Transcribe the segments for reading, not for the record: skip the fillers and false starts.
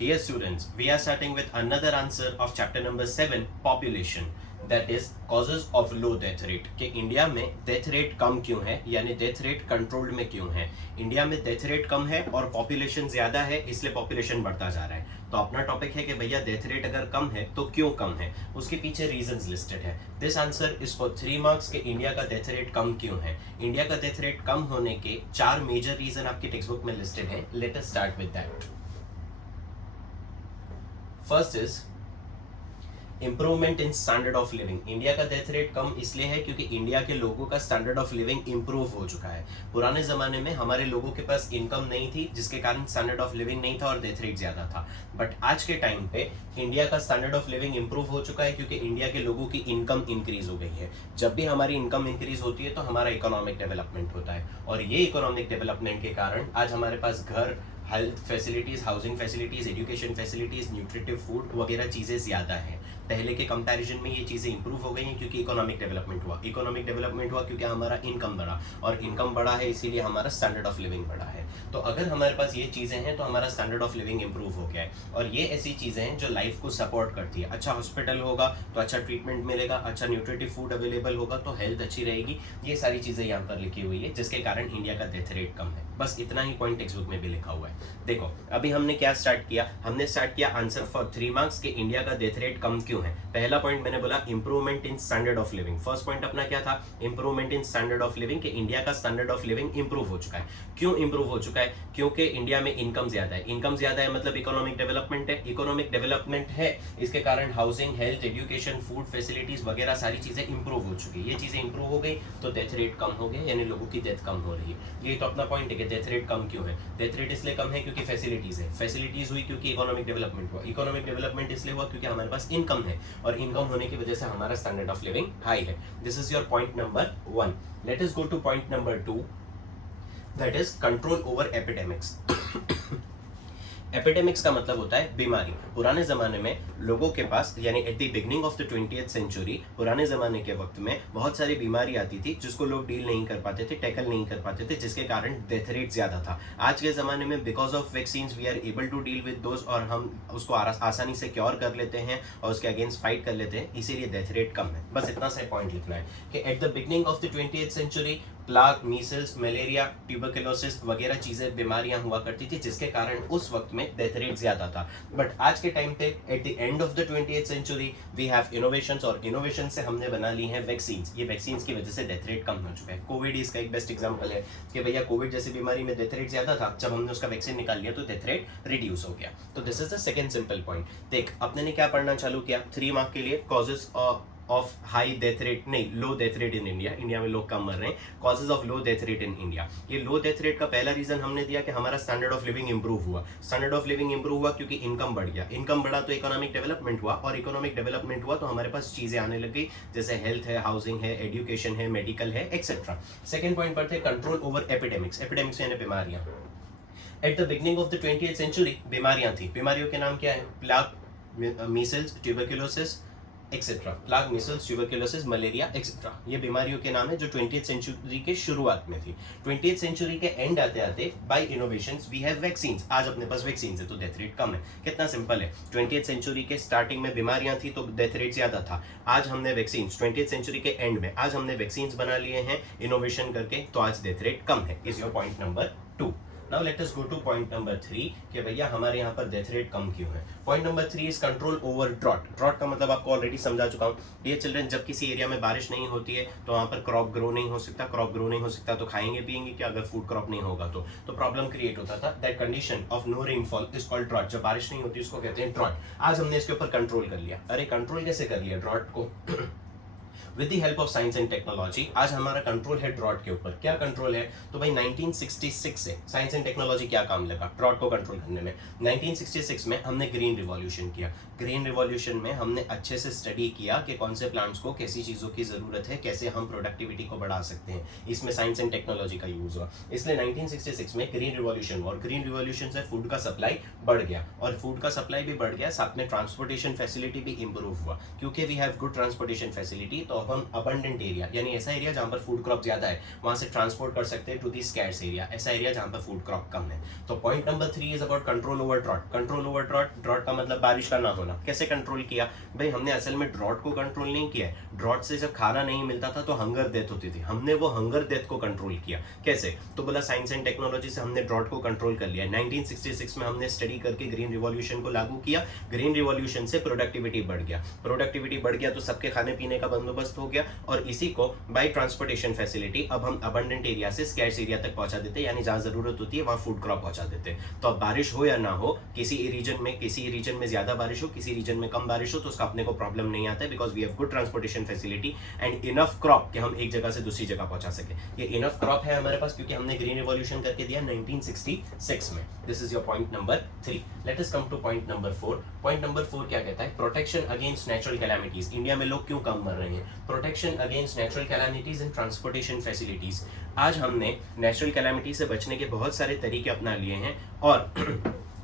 Dear students, we are starting with another answer of chapter number 7, population. That is causes of low death rate. कि India में death rate कम क्यों है, यानी death rate controlled में क्यों है. इंडिया में डेथ रेट कम है और पॉपुलेशन ज्यादा है, इसलिए पॉपुलेशन बढ़ता जा रहा है. तो अपना टॉपिक है कि भैया डेथ रेट अगर कम है तो क्यों कम है, उसके पीछे रीजंस लिस्टेड है. This answer is for 3 marks कि इंडिया का डेथ रेट कम क्यों है. इंडिया का डेथ रेट कम होने के 4 मेजर रीजन आपकी टेक्स्ट बुक में लिस्टेड है. Let us start with that. First is improvement in standard of living. India का डेथ रेट कम इसलिए है क्योंकि इंडिया के लोगों का स्टैंडर्ड ऑफ लिविंग इंप्रूव हो चुका है. पुराने जमाने में हमारे लोगों के पास इनकम नहीं थी, जिसके कारण स्टैंडर्ड ऑफ लिविंग नहीं था और डेथ रेट ज्यादा था. बट आज के टाइम पे इंडिया का स्टैंडर्ड ऑफ लिविंग इंप्रूव हो चुका है क्योंकि इंडिया के लोगों की इनकम इंक्रीज हो गई है. जब भी हमारी इनकम इंक्रीज होती है तो हमारा इकोनॉमिक डेवलपमेंट होता है, और ये इकोनॉमिक डेवलपमेंट के कारण आज हमारे पास घर, health facilities, housing facilities, education facilities, nutritive food वगैरह चीज़ें ज़्यादा हैं. पहले के कंपैरिजन में ये चीज़ें इंप्रूव हो गई हैं क्योंकि इकोनॉमिक डेवलपमेंट हुआ. इकोनॉमिक डेवलपमेंट हुआ क्योंकि हमारा इनकम बढ़ा, और इनकम बढ़ा है इसीलिए हमारा स्टैंडर्ड ऑफ लिविंग बढ़ा है. तो अगर हमारे पास ये चीज़ें हैं तो हमारा स्टैंडर्ड ऑफ लिविंग इंप्रूव हो गया है. और ये ऐसी चीज़ें हैं जो लाइफ को सपोर्ट करती है. अच्छा हॉस्पिटल होगा तो अच्छा ट्रीटमेंट मिलेगा, अच्छा न्यूट्रिटिव फूड अवेलेबल होगा तो हेल्थ अच्छी रहेगी. ये सारी चीज़ें यहाँ पर लिखी हुई है जिसके कारण इंडिया का डेथ रेट कम है. बस इतना ही पॉइंट टेक्स्ट बुक में भी लिखा हुआ है. देखो अभी हमने क्या स्टार्ट किया, हमने स्टार्ट किया आंसर फॉर 3 मार्क्स कि इंडिया का डेथ रेट कम क्यों है. पहला पॉइंट मैंने बोला improvement in standard of living. First point अपना क्या था, improvement in standard of living, कि इंडिया का स्टैंडर्ड ऑफ लिविंग इंप्रूव हो चुका है. क्यों इंप्रूव हो चुका है, क्योंकि इंडिया में इनकम ज्यादा है. इनकम ज्यादा है मतलब इकोनॉमिक डेवलपमेंट है. इकोनॉमिक डेवलपमेंट है इसके कारण housing, health, education, food facilities वगैरह सारी चीजें इंप्रूव हो चुकी है. ये चीजें इंप्रूव हो गई तो डेथ रेट कम हो गया, यानी लोगों की डेथ कम हो रही है. ये तो अपना पॉइंट है कि डेथ रेट कम क्यों है. डेथ रेट इसलिए कम है क्योंकि फैसिलिटीज है. फैसिलिटीज हुई क्योंकि इकोनॉमिक डेवलपमेंट हुआ. इकोनॉमिक डेवलपमेंट इसलिए हुआ क्योंकि हमारे पास इनकम है, और इनकम होने की वजह से हमारा स्टैंडर्ड ऑफ लिविंग हाई है. This is your point number 1. Let us go two point number 2, that is control over epidemics. Epidemics का मतलब होता है बीमारी. पुराने जमाने में लोगों के पास, यानी at the beginning of the 20th century, पुराने जमाने के वक्त में बहुत सारी बीमारी आती थी जिसको लोग डील नहीं कर पाते थे, टैकल नहीं कर पाते थे, जिसके कारण डेथ रेट ज्यादा था. आज के जमाने में because of vaccines we are able to deal with those, और हम उसको आसानी से क्योर कर लेते हैं और उसके अगेंस्ट फाइट कर लेते हैं, इसीलिए डेथ रेट कम है. बस इतना सा पॉइंट लिखना है कि at the beginning of the 20th century plague, measles, malaria, tuberculosis वगैरह चीजें बीमारियां हुआ करती थी जिसके कारण उस वक्त में डेथ रेट ज्यादा था. बट आज के टाइम पे at the end of the 20th century we have innovations, और इनोवेशन से हमने बना ली हैं वैक्सीन्स. ये वैक्सीन्स की वजह से डेथ रेट कम हो चुका है. कोविड इसका एक बेस्ट एग्जांपल है कि भैया कोविड जैसी बीमारी में डेथ रेट ज्यादा था, जब हमने उसका वैक्सीन निकाल लिया तो डेथ रेट रिड्यूस हो गया. तो this is the second simple point. देख अपने ने क्या पढ़ना चालू किया 3 मार्क के लिए, causes of high death rate, नहीं low death rate in India. India में लोग कम मर रहे हैं. Causes of low death rate in India. ये लो डेथ रेट का पहला रीजन हमने दिया कि हमारा स्टैंडर्ड ऑफ लिविंग इंप्रूव हुआ. स्टैंडर्ड ऑफ लिविंग इंप्रूव हुआ क्योंकि इनकम बढ़ गया. इनकम बढ़ा तो इकोनॉमिक डेवलपमेंट हुआ, और इकोनॉमिक डेवलपमेंट हुआ तो हमारे पास चीजें आने लग गई जैसे हेल्थ है, हाउसिंग है, एजुकेशन है, मेडिकल है, एक्सेट्रा. सेकेंड पॉइंट पर थे कंट्रोल ओवर एपिडेमिक्स. एपिडेमिक्स यानी बीमारियां. At the beginning of the 20th century बीमारियां थी. बीमारियों के नाम क्या है, plague, measles, tuberculosis etcetera. Plague, measles, tuberculosis, malaria etcetera, ये बीमारियों के नाम है जो 20th सेंचुरी के शुरुआत में थी. 20th सेंचुरी के एंड आते आते by innovations we have vaccines. आज अपने पास वैक्सीन्स है तो डेथ रेट कम है. कितना सिंपल है. 20th सेंचुरी के स्टार्टिंग में बीमारियां थी तो डेथ रेट ज्यादा था. आज हमने वैक्सीन्स, 20th सेंचुरी के एंड में आज हमने वैक्सीन्स बना लिए हैं इनोवेशन करके, तो आज डेथ रेट कम है. Is your point number 2. Now let us go to point number 3 कि भैया हमारे यहाँ पर डेथ रेट कम क्यों है. Point number 3 is control over drought. Drought का मतलब आपको ऑलरेडी समझा चुका हूँ. डियर चिल्ड्रन, जब किसी एरिया में बारिश नहीं होती है तो वहाँ पर क्रॉप ग्रो नहीं हो सकता. क्रॉप ग्रो नहीं हो सकता तो खाएंगे पिएंगे क्या, अगर फूड क्रॉप नहीं होगा तो प्रॉब्लम क्रिएट होता था. That condition of no rainfall is called drought. जब बारिश नहीं होती उसको कहते हैं ड्रॉट. आज हमने इसके ऊपर कंट्रोल कर लिया. अरे कंट्रोल कैसे कर लिया ड्रॉट को with the help of science and technology. आज हमारा कंट्रोल है ड्रॉट के ऊपर. क्या कंट्रोल है, तो भाई 1966 से साइंस एंड टेक्नोलॉजी क्या काम लगा ड्रॉट को कंट्रोल करने में. 1966 में हमने ग्रीन रिवॉल्यूशन किया. ग्रीन रिवॉल्यूशन में हमने अच्छे से स्टडी किया कि कौन से प्लांट्स को कैसी चीज़ों की ज़रूरत है, कैसे हम प्रोडक्टिविटी को बढ़ा सकते हैं. इसमें साइंस एंड टेक्नोलॉजी का यूज़ हुआ. इसलिए 1966 में ग्रीन रिवॉल्यूशन हुआ, और ग्रीन रिवॉल्यूशन से फूड का सप्लाई बढ़ गया, और फूड का सप्लाई भी बढ़ गया, साथ में ट्रांसपोर्टेशन फैसिलिटी भी इंप्रूव हुआ. क्योंकि we have good transportation facility तो अब हम अबंडेंट एरिया यानी ऐसा एरिया जहाँ पर फूड क्रॉप ज्यादा है वहां से ट्रांसपोर्ट कर सकते हैं टू दी स्कैर्स एरिया, ऐसा एरिया जहाँ पर फूड क्रॉप कम है। तो point number 3 is about control over drought. Control over drought, drought का मतलब बारिश का ना होना। कैसे कंट्रोल किया भाई, हमने असल में ड्रॉट को कंट्रोल नहीं किया है। ड्रॉट से जब खाना नहीं मिलता था तो हंगर डेथ होती थी, हमने वो हंगर डेथ को कंट्रोल किया। कैसे, तो बोला साइंस एंड टेक्नोलॉजी से हमने ड्रॉट को कंट्रोल कर लिया। 1966 में हमने स्टडी करके ग्रीन रिवॉल्यूशन को लागू किया। ग्रीन रिवॉल्यूशन से प्रोडक्टिविटी बढ़ गया, प्रोडक्टिविटी बढ़ गया तो सबके खाने पीने का बंदोबस्त हो गया, और इसी को बाय ट्रांसपोर्टेशन फैसिलिटी अब हम अबंडेंट एरिया से स्कैर्स एरिया तक पहुंचा देते हैं, यानी जहां जरूरत होती है वहां फूड क्रॉप पहुंचा देते हैं। तो अब बारिश हो या ना हो, किसी रीजन में ज्यादा बारिश हो, किसी रीजन में कम बारिश हो, तो उसका अपने को प्रॉब्लम नहीं आता है, because we have good transportation facility and enough crop कि हम एक जगह से दूसरी जगह पहुंचा सके। ये इनफ क्रॉप है हमारे पास क्योंकि हमने ग्रीन रिवॉल्यूशन करके दिया 1966 में। This is your point number 3। Let us come two point number 4। Point number 4 क्या कहता है, protection against natural calamities. India में लोग क्यों कम मर रहे हैं, protection against natural calamities and transportation facilities. आज हमने नेचुरल कैलामिटी से बचने के बहुत सारे तरीके अपना लिए हैं और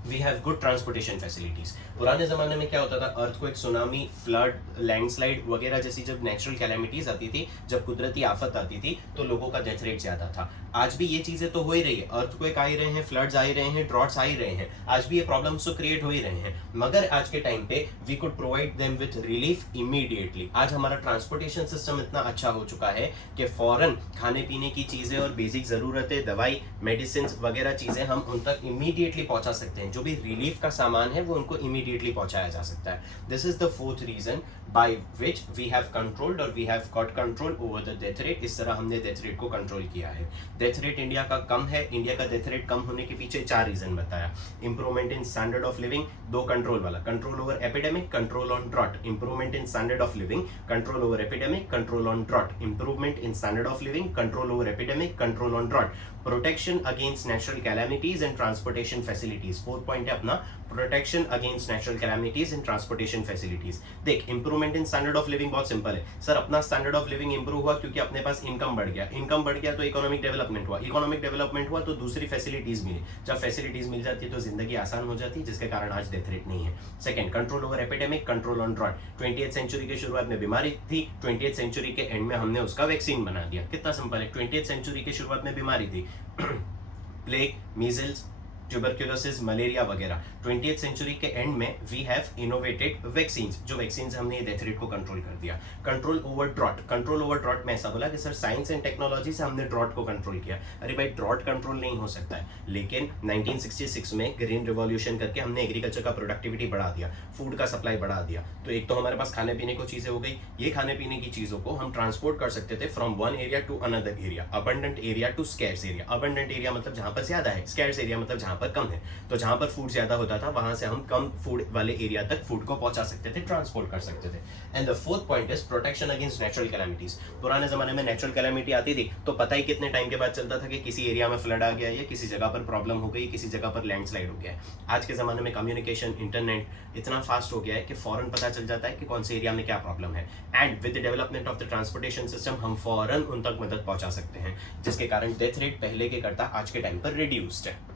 we have good transportation facilities. पुराने जमाने में क्या होता था, अर्थक्वेक, सुनामी, फ्लड, लैंडस्लाइड वगैरह जैसी जब नेचुरल कैलामिटीज आती थी, जब कुदरती आफत आती थी, तो लोगों का डेथ रेट ज्यादा था। आज भी ये चीजें तो हो ही रही है, अर्थक्वेक आ ही रहे हैं, फ्लड्स आ ही रहे हैं, ड्रॉट्स आ ही रहे हैं, आज भी ये प्रॉब्लम्स तो क्रिएट हो ही रहे हैं, मगर आज के टाइम पे we could provide them with relief immediately. आज हमारा ट्रांसपोर्टेशन सिस्टम इतना अच्छा हो चुका है कि फौरन खाने पीने की चीजें और बेसिक जरूरतें, दवाई, मेडिसिन वगैरह चीजें हम उन तक इमीडिएटली पहुंचा सकते हैं। जो भी रिलीफ का सामान है वो उनको इमीडिएटली पहुंचाया जा सकता है। This is the fourth reason by which we have controlled और we have got control over the death rate. इस तरह हमने डेथ रेट को कंट्रोल किया है। डेथ रेट इंडिया का कम है। इंडिया का डेथ रेट कम होने के पीछे 4 रीजन बताया। Improvement in standard of living, 2 control वाला, control over epidemic, control on drought. Improvement in standard of living, control over epidemic, control on drought. Improvement in standard of living, control over epidemic, control on drought. Protection against natural calamities and transportation facilities. 4 point है अपना, protection against natural calamities and transportation facilities. देख, improvement in standard of living बहुत simple है sir. अपना standard of living improve हुआ क्योंकि अपने पास income बढ़ गया, इनकम बढ़ गया तो इकोनॉमिक डेवलपमेंट हुआ, इकोनॉमिक डेवलपमेंट हुआ तो दूसरी फैसिलिटीज मिली। जब फैसिलिटीज मिल जाती है तो जिंदगी आसान हो जाती है, जिसके कारण आज डेथ रेट नहीं है। Second, control over epidemic, control on drought. 20th century की शुरुआत में बीमारी थी, 20th सेंचुरी के एंड में हमने उसका वैक्सीन बना दिया। कितना सिंपल है। 20th सेंचुरी की शुरुआत में बीमारी थी प्लेग, मीजल्स, ट्यूबरक्यूलोसिस, मलेरिया वगैरह। 20th सेंचुरी के एंड में वी हैव इनोवेटेड वैक्सीन्स, जो वैक्सीन्स हमने डेथ रेट को कंट्रोल कर दिया। Control over drought, control over drought में ऐसा बोला कि सर साइंस एंड टेक्नोलॉजी से हमने ड्रॉट को कंट्रोल किया। अरे भाई, ड्रॉट कंट्रोल नहीं हो सकता है, लेकिन 1966 में ग्रीन रिवॉल्यूशन करके हमने एग्रीकल्चर का प्रोडक्टिविटी बढ़ा दिया, फूड का सप्लाई बढ़ा दिया। तो एक तो हमारे पास खाने पीने को चीजें हो गई, ये खाने पीने की चीजों को हम ट्रांसपोर्ट कर सकते थे from one area to another area. Abundant area to scarce area. Abundant area मतलब जहां पर ज्यादा है, स्कैर्स एरिया मतलब जहां पर कम है। तो जहां पर फूड ज्यादा होता था वहां से हम कम फूड वाले एरिया तक फूड को पहुंचा सकते थे, ट्रांसपोर्ट कर सकते थे। And the fourth point is protection against natural calamities. पुराने जमाने में नेचुरल कैलामिटी आती थी तो पता ही कितने टाइम के बाद चलता था कि किसी एरिया में फ्लड आ गया है, किसी जगह पर प्रॉब्लम हो गई, किसी जगह पर लैंडस्लाइड हो गया है। आज के जमाने में कम्युनिकेशन, इंटरनेट इतना फास्ट हो गया है कि फौरन पता चल जाता है कि कौन से एरिया में क्या प्रॉब्लम है। And with the development of the transportation system हम फौरन उन तक मदद पहुंचा सकते हैं, जिसके कारण डेथ रेट पहले के करता आज के टाइम पर रिड्यूस्ड है।